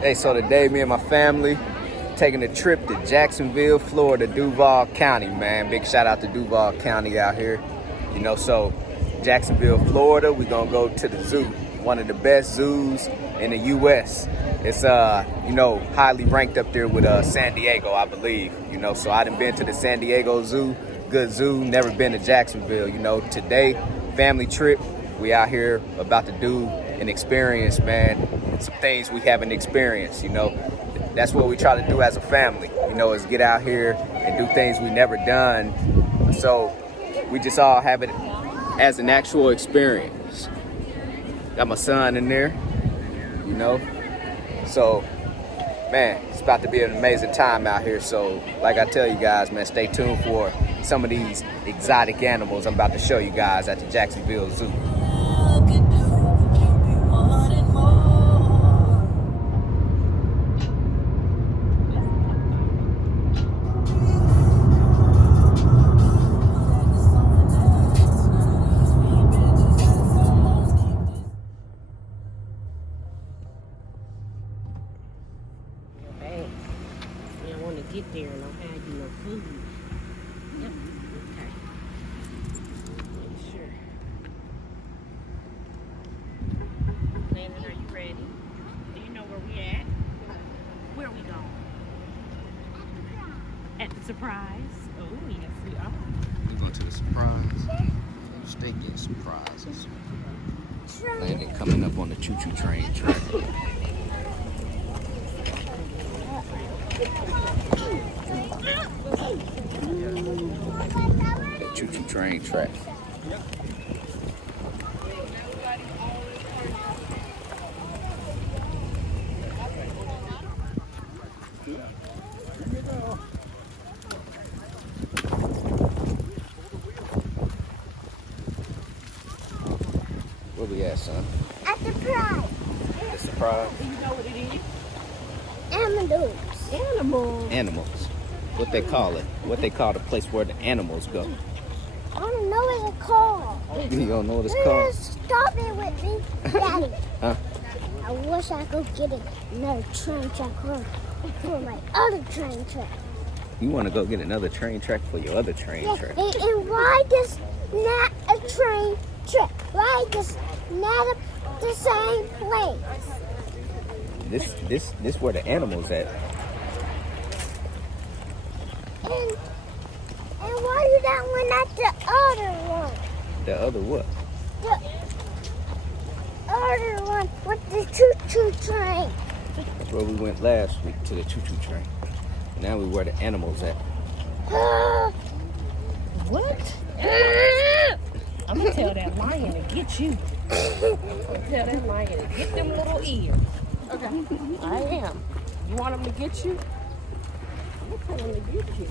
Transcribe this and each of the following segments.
Hey, so today me and my family taking a trip to Jacksonville, Florida, Duval County, man. Big shout out to Duval County out here. So Jacksonville, Florida, we gonna go to the zoo, one of the best zoos in the U.S. It's, highly ranked up there with San Diego, I believe. So I done been to the San Diego Zoo, good zoo, never been to Jacksonville. Today, family trip, we out here about to do an experience, man. Some things we haven't experienced, That's what we try to do as a family, is get out here and do things we never done. So we just all have it as an actual experience. Got my son in there, So, man, it's about to be an amazing time out here. So, like I tell you guys, man, stay tuned for some of these exotic animals I'm about to show you guys at the Jacksonville Zoo. Get there and I'll have you no food. Yep. Okay. Make sure. Landon, are you ready? Do you know where we at? Where are we going? At the surprise. Oh, yes, we are. We go to the surprise. Stay getting surprises. Landon coming up on the choo-choo train track. The choo-choo train track. Where we at, son? At the prize. The surprise? Do you know what it is? Animals. Animals. What they call it? What they call the place where the animals go? I don't know what it's called. You don't know what it's called? Stop it with me, Daddy. Huh? I wish I could get another train track for my other train track. You want to go get another train track for your other train track? And why this not a train track? Why this not the same place? This where the animals at. And why is that one not the other one? The other what? The other one with the choo-choo train. That's where we went last week, to the choo-choo train. Now we where the animals at. What? I'm gonna tell that lion to get you. I'm gonna tell that lion to get them little ears. Okay. I am. You want him to get you? I'm gonna tell him to get you.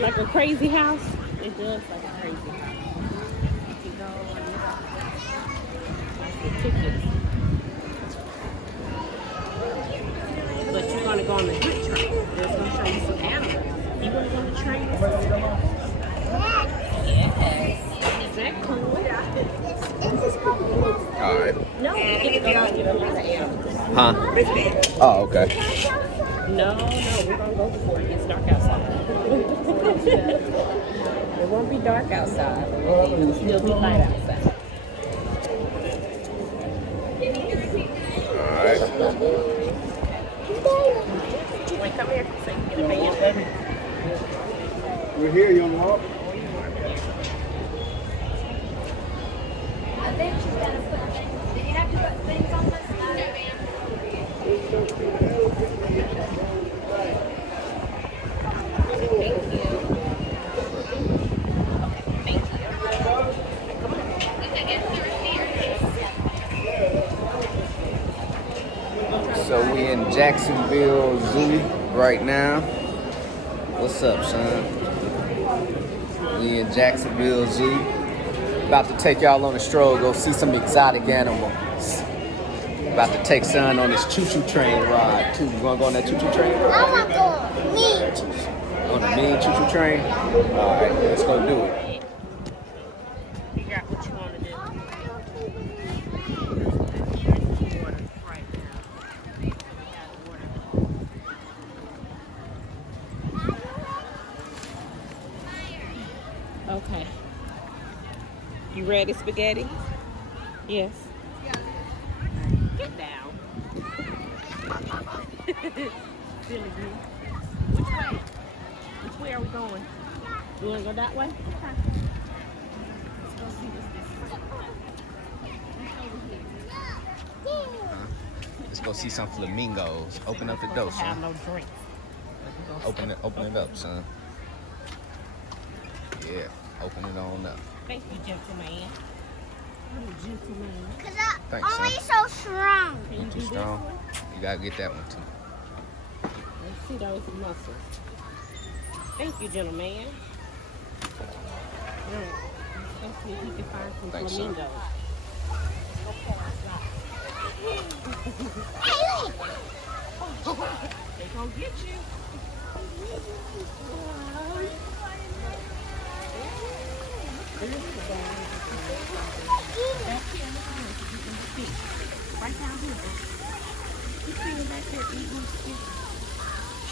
Like a crazy house? It does like a crazy house. You can go and look at the tickets. But you're going to go on the good train. It's going to show you some animals. You want to go on the train? Yes. Is that cool? All right. No, you get to go out and get a lot of animals. Huh? Oh, okay. No, we're going to go before it gets dark outside. It won't be dark outside. It'll still be light outside. All right. Wait, come here so you can get a band. We're here, young walk. I think she's got to put things. Do you have to put things on this? So we in Jacksonville Zoo right now. What's up, son? the Jacksonville Zoo. About to take y'all on a stroll, go see some exotic animals. About to take son on his choo-choo train ride too. You wanna go on that choo-choo train? I want to go mean. On the mean choo-choo train? Alright, let's go do it. Figure out what you want to do. Okay. You ready, spaghetti? Yes. Get down. Silly you. Which way? Which way are we going? You want to go that way? Okay. Let's go see what's this. Let's go see some flamingos. Open up the door, Have son. no drinks. Open it up, son. Yeah, open it on up. Thank you, gentleman. I'm a gentleman. Because I'm Thanks, only son. so strong. Can you Too do this strong. one? You gotta get that one too. Let's see those muscles. Thank you, gentleman. All right. Let's see if we can find some Thanks, son. flamingos. They gonna get you. Right down here. You see him back there eating fish?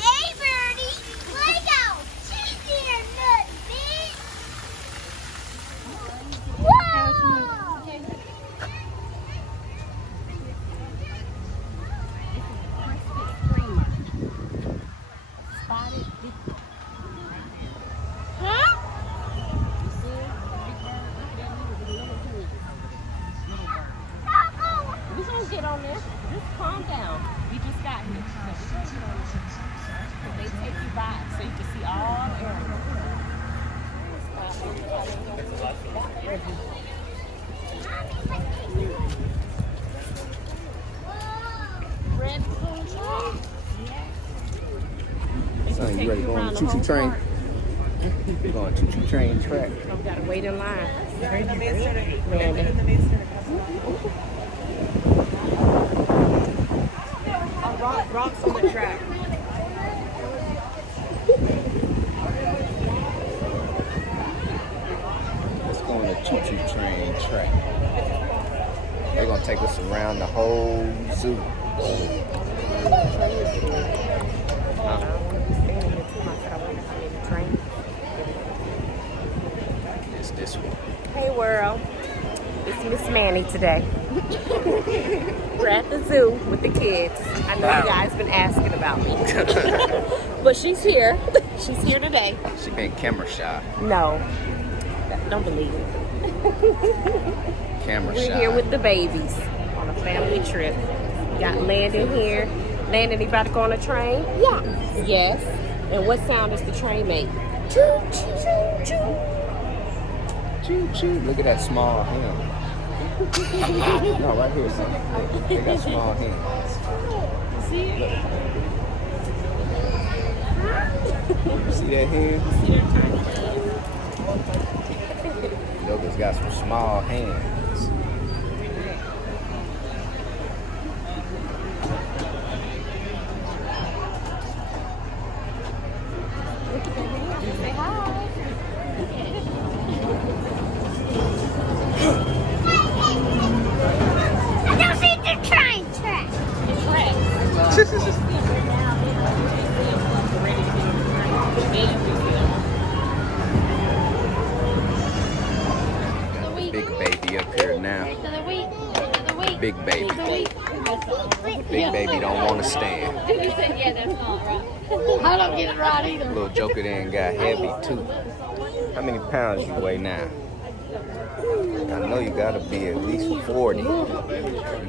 Hey, Birdie. Lego. She's your nut, bitch. Whoa. Spotted big. Huh? You see it? Big bird. Look at that little bird. Little bird. We gonna get on this. Just calm down. We just got here. So they take you by so you can see all the animals. Red spoon train? Yeah. Son, you ready to go on the choo-choo train? We're going choo-choo train track. Don't gotta wait in line. Rocks on the track. Let's go on the choo-choo train track. They're gonna take us around the whole zoo. It's this one. Hey world, it's Miss Manney today. We're at the zoo with the kids. I know you guys been asking about me. But she's here. She's here today. She been camera shy. No, don't believe it. Camera We're shy. here with the babies on a family trip. We got Landon here. Landon, you about to go on a train? Yeah. Yes. And what sound does the train make? Choo, choo, choo. Choo-choo. Look at that small hand. No, right here, son. They got small hands. See it? You see that hand? See their tiny hands? Yoga's got some small hands. Say hi. I don't see the train track. Big baby up here now. Big baby. Big baby don't want to stand. You said, yeah, that's not right. I don't get it right either. Little joker then got heavy too. How many pounds you weigh now? I know you gotta be at least 40. You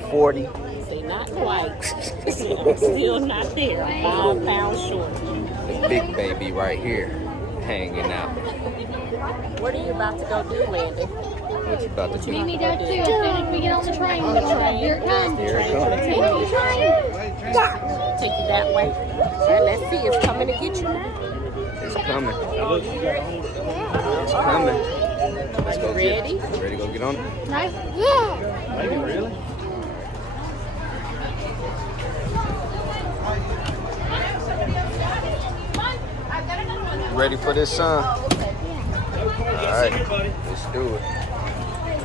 40? Say not quite. I'm still not there. 5 pounds short. The big baby right here, hanging out. What are you about to go do, Landon? What you about to do? Me does too. As soon as we get on the train, On the train. here it comes. Here it comes. Take you that way. All right, let's see. It's coming to get you now. It's coming. Oh, coming. Let's go Ready? Ready to go get on it? Yeah. Maybe really? Ready for this, son? All right, let's do it.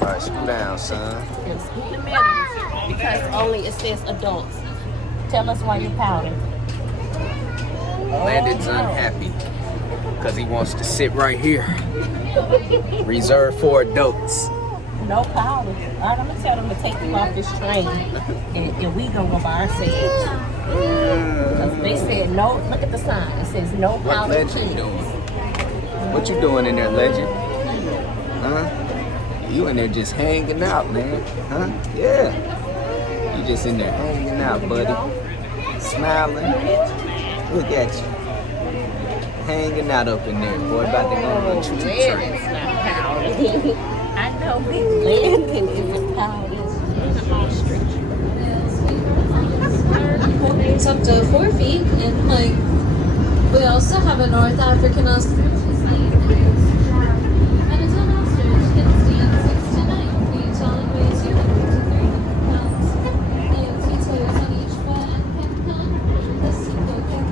All right, scoot down, son. And scoot the middle because only it says adults. Tell us why you're pouting. Landon's unhappy because he wants to sit right here. Reserved for adults. No pouting. All right, I'm gonna tell them to take you off this train, and we gonna go by ourselves. Because they said no. Look at the sign. It says no What pouting. Legend doing? What you doing in there, Legend? Huh? You in there just hanging out, man. Huh? Yeah. You just in there hanging out, buddy. Smiling. Look at you. Hanging out up in there, boy. About to go on a tree train. Landon's not pouting. I know Big Landon isn't pouting. He's an ostrich. It's up to 4 feet in height. We also have a North African ostrich. And a ton ostrich can stand 6 to 9 feet tall and weighs 200 to 300 pounds. He has 2 toes on each foot and can come with a single kick.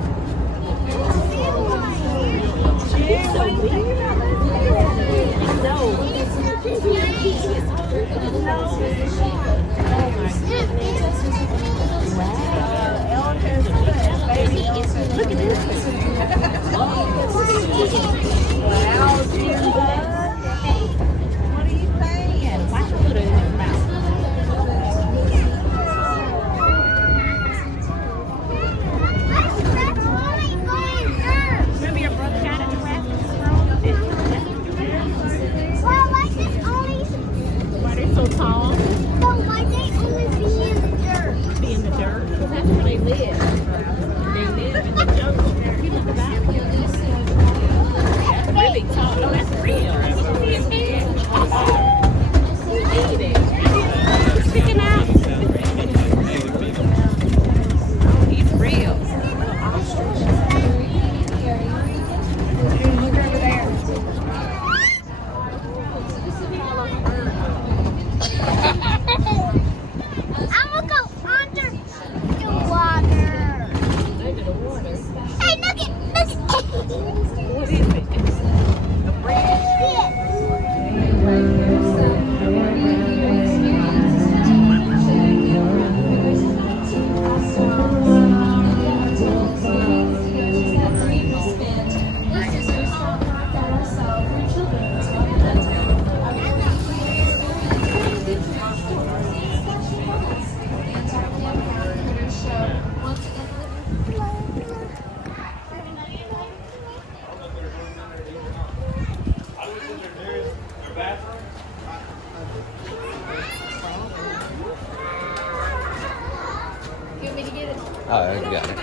Oh, you got it.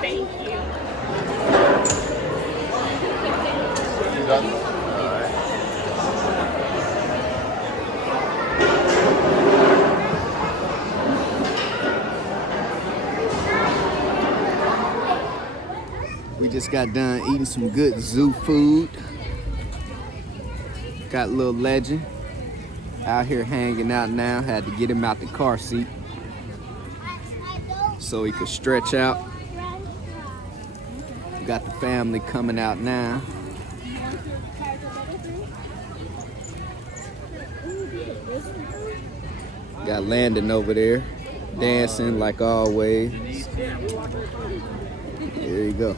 Thank you. We just got done eating some good zoo food. Got a little Legend out here hanging out now. Had to get him out the car seat so he could stretch out. Got the family coming out now. Got Landon over there dancing like always. There you go.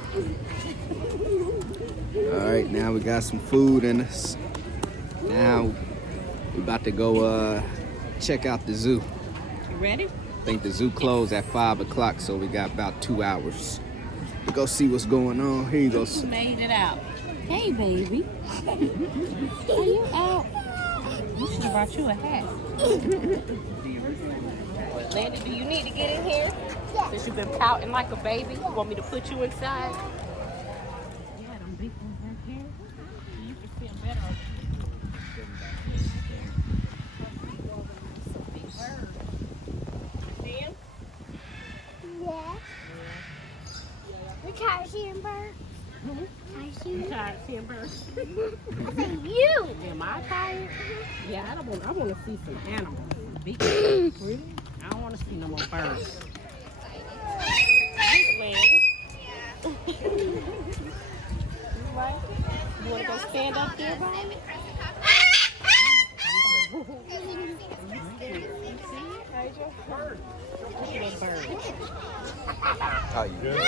All right, now we got some food in us. Now we about to go check out the zoo. You ready? I think the zoo closed at 5 o'clock, so we got about 2 hours to go see what's going on. Here you go. Who made it out? Hey, baby. Are you out? You should have brought you a hat. Landon, do you need to get in here? Since you've been pouting like a baby, you want me to put you inside? Yeah, them big ones right there. You can feel better. Yeah. The carousel bird. You tired, Timber? I said you. Am I tired? Yeah, I want to see some animals. Big really? I don't want to see no more birds. You want to go stand up there, Bob? How you doing?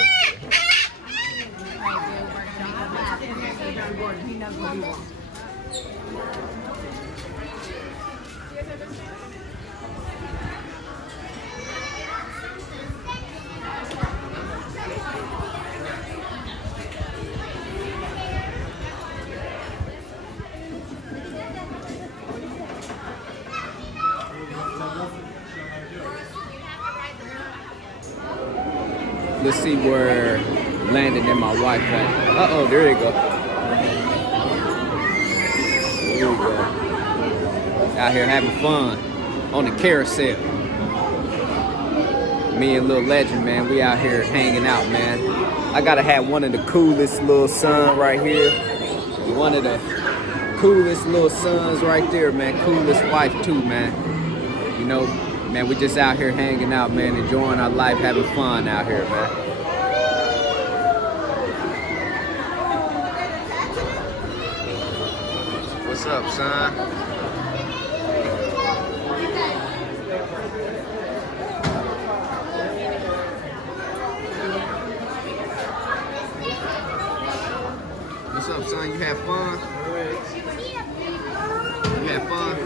Let's see where Landon and my wife at. Uh-oh, there they go. There we go. Out here having fun on the carousel. Me and Lil Legend, man, we out here hanging out, man. I gotta have one of the coolest little sons right here. One of the coolest little sons right there, man. Coolest wife too, man. You know, man, we just out here hanging out, man, enjoying our life, having fun out here, man. What's up, son? What's up, son? You have fun? You have fun?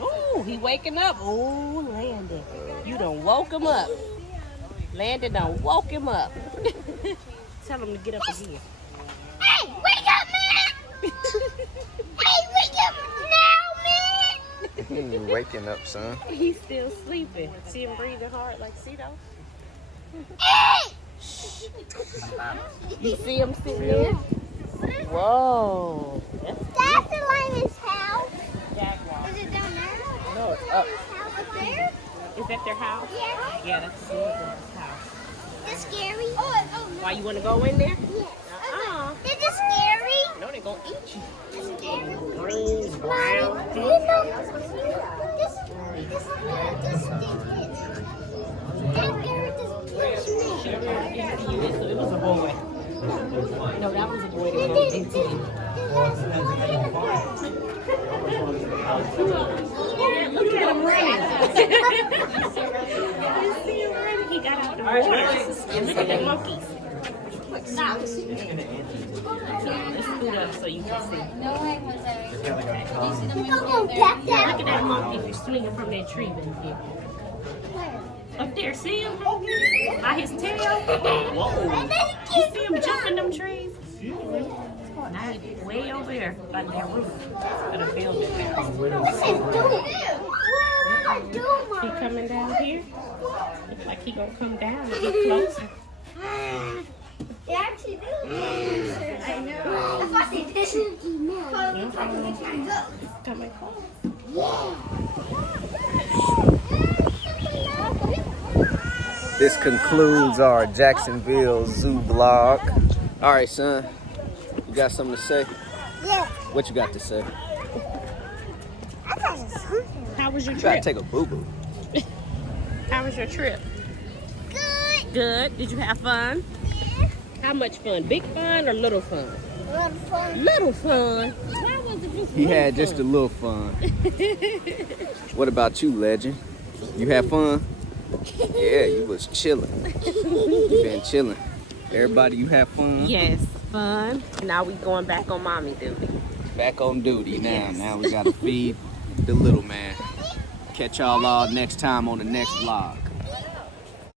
Oh, he waking up. Oh, Landon. You done woke him up. Landon done woke him up. Tell him to get up again. Hey, wake up, man! Hey, wake up now, man! Waking up, son. He's still sleeping. See him breathing hard like Cito? Hey! You see him sitting there? Whoa. That's the lion's house. Jaguar. Is it down there? No, it's up. House up there? Is that their house? Yeah. Yeah, that's the house. Is it scary? Oh, Why, you want to go in there? yes. Uh-uh. Is it scary? No, they're going to eat you. Is it scary? Green, brown. Mommy, you know, this that girl just pushed me. It was a boy. No, that was a boy that Look bumped into you. Look at him running. You see him running? He got out the water. And look at the monkeys. Stop. Let's scoot up so you can see. No way, Jose. Look at that monkey if swinging from that tree back there. Up there, see him? By his tail. Whoa. You see him jumping them trees? Now, way over there, by that roof. Of the building house. He coming down here? Looks like he gonna come down and get closer. They actually do. I know. I thought they did. He's coming close. This concludes our Jacksonville Zoo vlog. All right, son. You got something to say? Yeah. What you got to say? I thought it was something. How was your You gotta trip? take a boo-boo. How was your trip? Good. Good. Did you have fun? Yeah. How much fun? Big fun or little fun? A lot of fun. Little fun. Why was it just He little had just a fun? little fun. What about you, Legend? You had fun? Yeah, you was chilling. You been chilling. Everybody, you have fun? Yes, fun. Now we going back on mommy duty. Back on duty now. Yes. Now we gotta feed the little man. Catch y'all all next time on the next vlog.